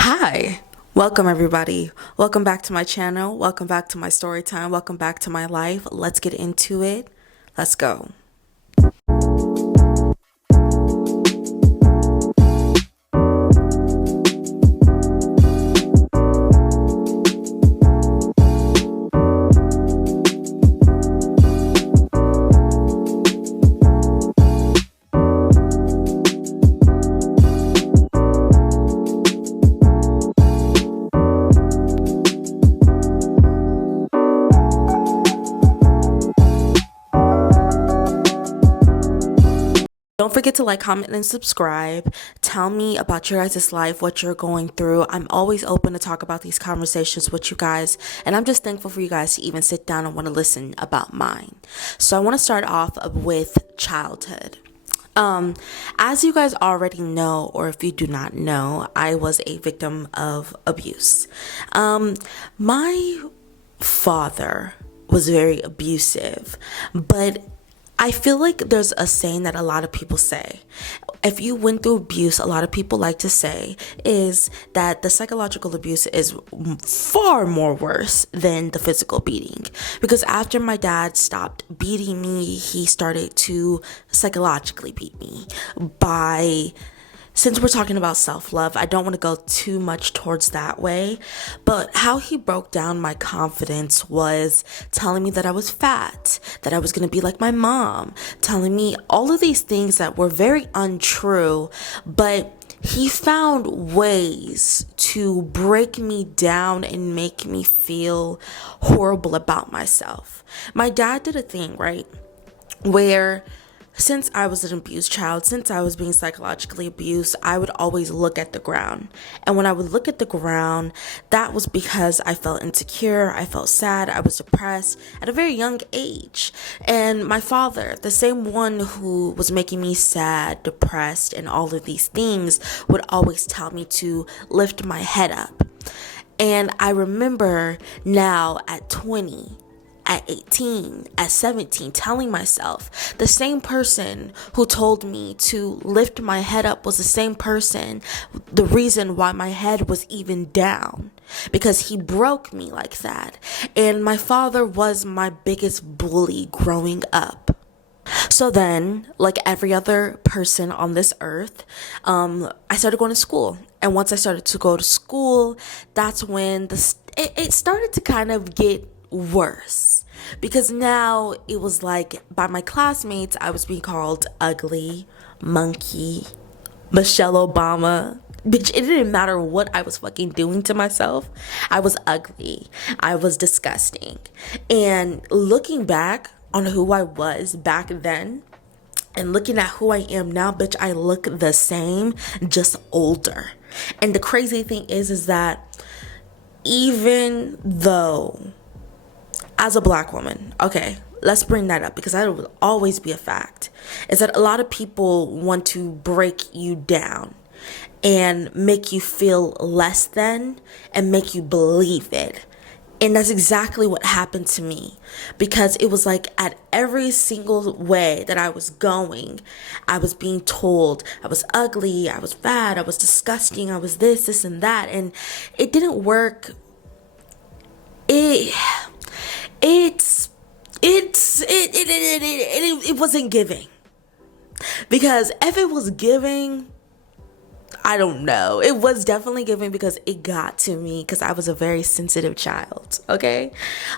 Hi, welcome everybody. Welcome back to my channel. Welcome back to my story time. Welcome back to my life. Let's get into it. Let's go. Don't forget to like, comment, and subscribe. Tell me about your guys' life, what you're going through. I'm always open to talk about these conversations with you guys, and I'm just thankful for you guys to even sit down and want to listen about mine. So I want to start off with childhood. As you guys already know, or if you do not know, I was a victim of abuse. My father was very abusive, but I feel like there's a saying that a lot of people say. If you went through abuse, a lot of people like to say is that the psychological abuse is far more worse than the physical beating. Because after my dad stopped beating me, he started to psychologically beat me by, since we're talking about self-love, I don't want to go too much towards that way, but how he broke down my confidence was telling me that I was fat, that I was going to be like my mom, telling me all of these things that were very untrue, but he found ways to break me down and make me feel horrible about myself. My dad did a thing, right, where since I was an abused child, since I was being psychologically abused, I would always look at the ground. And when I would look at the ground, that was because I felt insecure, I felt sad, I was depressed at a very young age. And my father, the same one who was making me sad, depressed, and all of these things, would always tell me to lift my head up. And I remember now at 20, at 18, at 17, telling myself the same person who told me to lift my head up was the same person, the reason why my head was even down, because he broke me like that. And my father was my biggest bully growing up. So then, like every other person on this earth, I started going to school. And once I started to go to school, that's when it started to kind of get worse, because now it was like by my classmates I was being called ugly, monkey, Michelle Obama. Bitch, it didn't matter what I was fucking doing to myself. I was ugly. I was disgusting. And looking back on who I was back then and looking at who I am now, bitch, I look the same, just older. And the crazy thing is that even though, as a black woman, okay, let's bring that up because that will always be a fact, is that a lot of people want to break you down and make you feel less than and make you believe it. And that's exactly what happened to me, because it was like at every single way that I was going, I was being told I was ugly, I was fat, I was disgusting, I was this, and that. And it didn't work. It wasn't giving, because if it was giving, I don't know, it was definitely giving because it got to me, because I was a very sensitive child. Okay.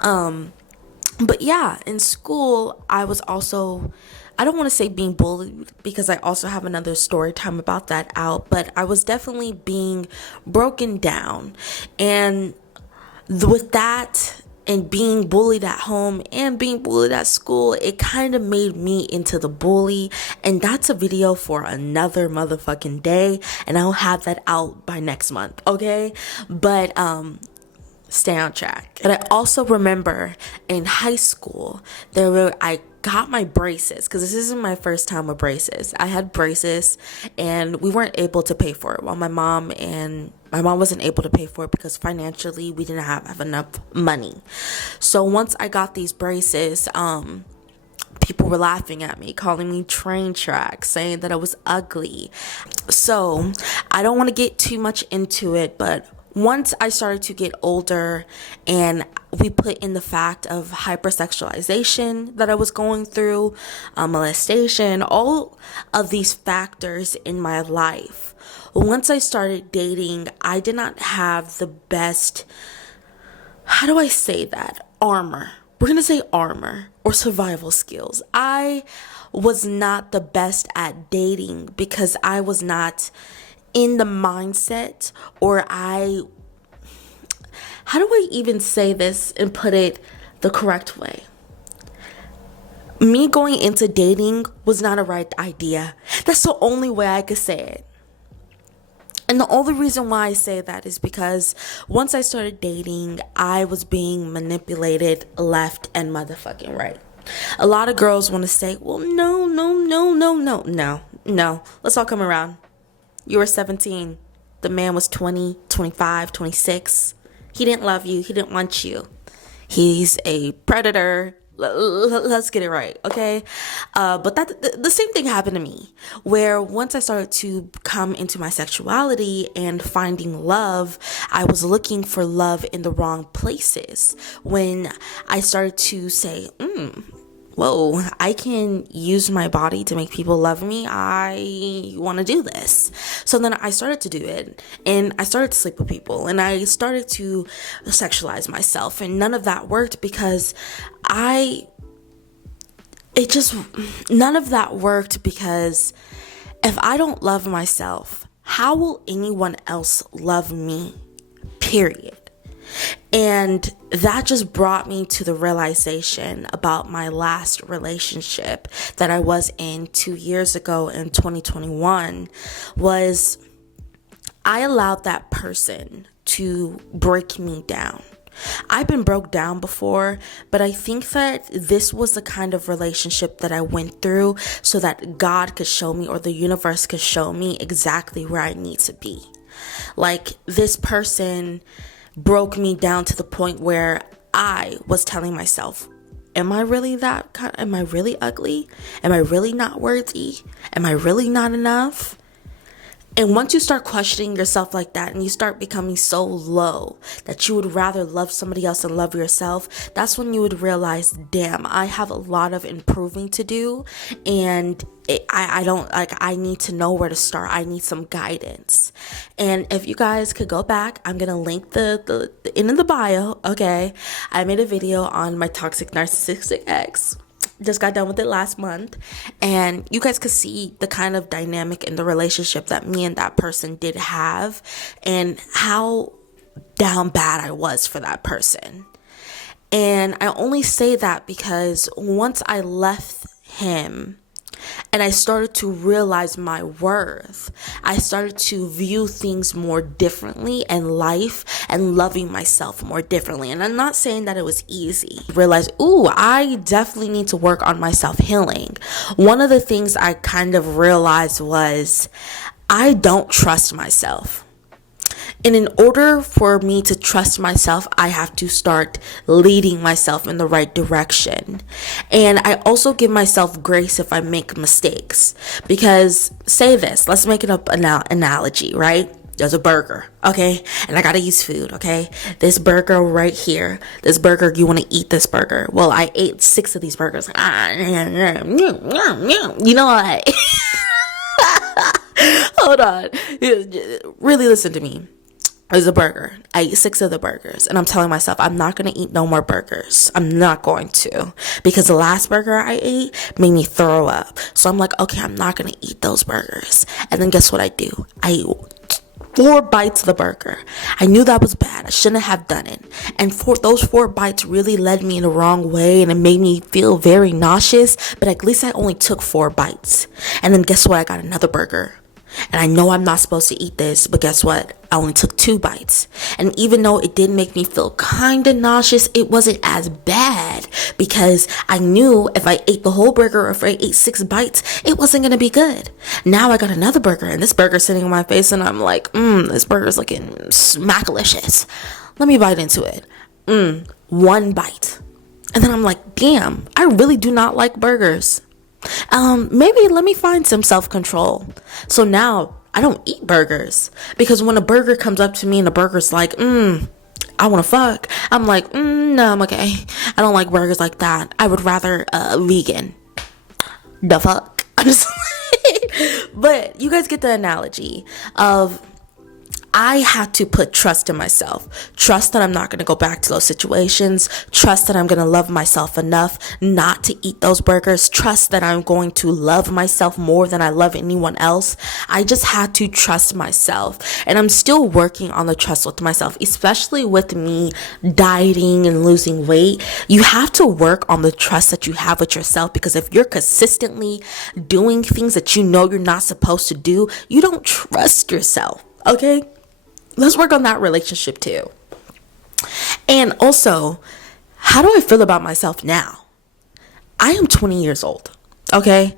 But yeah, in school I was also, I don't want to say being bullied because I also have another story time about that out, but I was definitely being broken down. And with that, and being bullied at home and being bullied at school, it kind of made me into the bully. And that's a video for another motherfucking day, and I'll have that out by next month, okay? But stay on track. And I also remember in high school, I got my braces, because this isn't my first time with braces. I had braces and we weren't able to pay for it. While my mom wasn't able to pay for it because financially we didn't have enough money. So once I got these braces, People were laughing at me, calling me train track, saying that I was ugly. So I don't want to get too much into it, but once I started to get older and we put in the fact of hypersexualization that I was going through, molestation, all of these factors in my life, once I started dating, I did not have the best, how do I say that? Armor. We're going to say armor or survival skills. I was not the best at dating because I was not in the mindset, or how do I even say this and put it the correct way? Me going into dating was not a right idea. That's the only way I could say it. And the only reason why I say that is because once I started dating, I was being manipulated left and motherfucking right. A lot of girls want to say, well, no. Let's all come around. You were 17. The man was 20, 25, 26. He didn't love you. He didn't want you. He's a predator. Let's get it right, okay? But the same thing happened to me, where once I started to come into my sexuality and finding love, I was looking for love in the wrong places. When I started to say, whoa, I can use my body to make people love me. I want to do this. So then I started to do it, and I started to sleep with people, and I started to sexualize myself, and none of that worked because none of that worked because if I don't love myself, how will anyone else love me? Period. And that just brought me to the realization about my last relationship that I was in 2 years ago in 2021 was I allowed that person to break me down. I've been broke down before, but I think that this was the kind of relationship that I went through so that God could show me, or the universe could show me exactly where I need to be. Like, this person broke me down to the point where I was telling myself, am I really am I really ugly? Am I really not worthy? Am I really not enough? And once you start questioning yourself like that and you start becoming so low that you would rather love somebody else than love yourself, that's when you would realize, damn, I have a lot of improving to do, and I need to know where to start. I need some guidance. And if you guys could go back, I'm going to link the in the bio, okay? I made a video on my toxic narcissistic ex. Just got done with it last month, and you guys could see the kind of dynamic in the relationship that me and that person did have, and how down bad I was for that person. And I only say that because once I left him and I started to realize my worth, I started to view things more differently in life and loving myself more differently. And I'm not saying that it was easy. I realized, I definitely need to work on my self-healing. One of the things I kind of realized was I don't trust myself. And in order for me to trust myself, I have to start leading myself in the right direction. And I also give myself grace if I make mistakes. Because, say this, let's make it up an analogy, right? There's a burger, okay? And I gotta use food, okay? This burger right here, this burger, you wanna eat this burger. Well, I ate 6 of these burgers. You know what? Hold on. Really listen to me. There's a burger. I ate 6 of the burgers, and I'm telling myself I'm not going to eat no more burgers. I'm not going to, because the last burger I ate made me throw up. So I'm like, okay, I'm not going to eat those burgers. And then guess what I do? I ate 4 bites of the burger. I knew that was bad. I shouldn't have done it. And those 4 bites really led me in the wrong way, and it made me feel very nauseous, but at least I only took 4 bites. And then guess what? I got another burger. And I know I'm not supposed to eat this, but guess what? I only took 2 bites. And even though it did make me feel kind of nauseous, it wasn't as bad, because I knew if I ate the whole burger or if I ate 6 bites, it wasn't going to be good. Now I got another burger, and this burger's sitting on my face, and I'm like, this burger's looking smackalicious. Let me bite into it. 1 bite. And then I'm like, damn, I really do not like burgers. Maybe let me find some self-control. So now I don't eat burgers, because when a burger comes up to me and the burger's like, I want to fuck, I'm like, no, I'm okay. I don't like burgers like that. I would rather vegan. The fuck? I'm just but you guys get the analogy of, I had to put trust in myself. Trust that I'm not going to go back to those situations. Trust that I'm going to love myself enough not to eat those burgers. Trust that I'm going to love myself more than I love anyone else. I just had to trust myself. And I'm still working on the trust with myself, especially with me dieting and losing weight. You have to work on the trust that you have with yourself, because if you're consistently doing things that you know you're not supposed to do, you don't trust yourself. Okay? Let's work on that relationship too. And also, how do I feel about myself now? I am 20 years old, okay?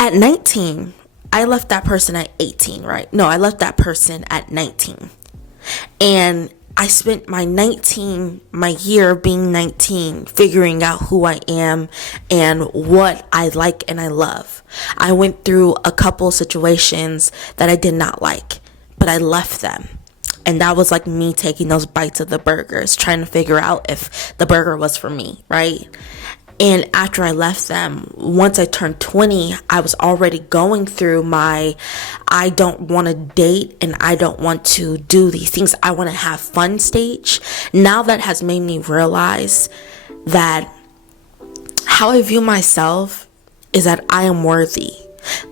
At 19, I left that person at 18, right? No, I left that person at 19. And I spent my year being 19, figuring out who I am and what I like and I love. I went through a couple situations that I did not like, but I left them. And that was like me taking those bites of the burgers, trying to figure out if the burger was for me, right? And after I left them, once I turned 20, I was already going through my, I don't want to date and I don't want to do these things, I want to have fun stage. Now that has made me realize that how I view myself is that I am worthy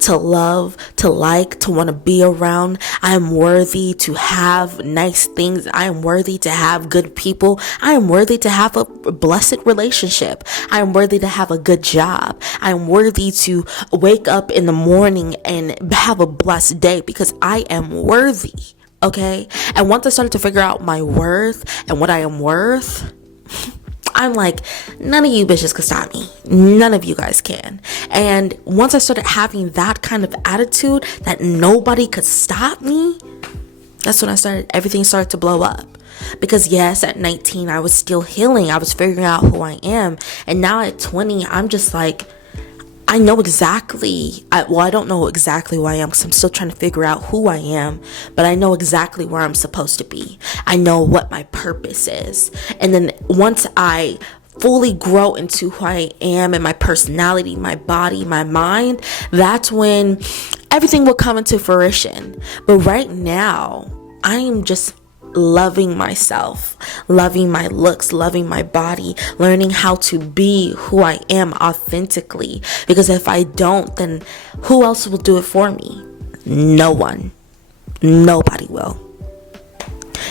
to love, to like, to want to be around. I am worthy to have nice things. I am worthy to have good people. I am worthy to have a blessed relationship. I am worthy to have a good job. I am worthy to wake up in the morning and have a blessed day, because I am worthy. Okay? And once I started to figure out my worth and what I am worth, I'm like, none of you bitches can stop me. None of you guys can. And once I started having that kind of attitude that nobody could stop me, that's when everything started to blow up. Because yes, at 19, I was still healing. I was figuring out who I am. And now at 20, I'm just like, I know exactly, I don't know exactly who I am, because I'm still trying to figure out who I am, but I know exactly where I'm supposed to be. I know what my purpose is. And then once I fully grow into who I am and my personality, my body, my mind, that's when everything will come into fruition. But right now, I am just loving myself, loving my looks, loving my body, learning how to be who I am authentically. Because if I don't, then who else will do it for me? No one. Nobody will.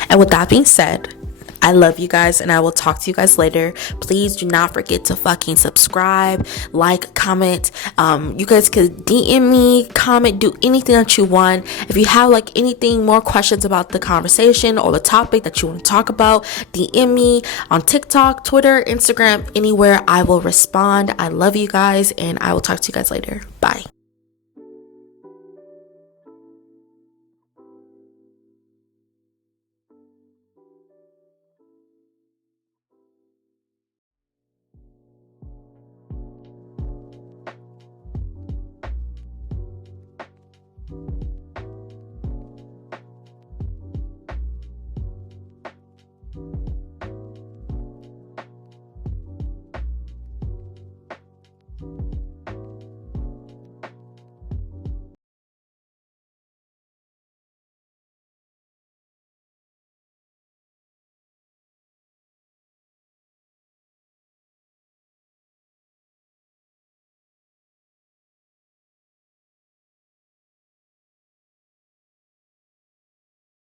And with that being said, I love you guys, and I will talk to you guys later. Please do not forget to fucking subscribe, like, comment. You guys could DM me, comment, do anything that you want. If you have like anything more questions about the conversation or the topic that you want to talk about, DM me on TikTok, Twitter, Instagram, anywhere. I will respond. I love you guys, and I will talk to you guys later. Bye.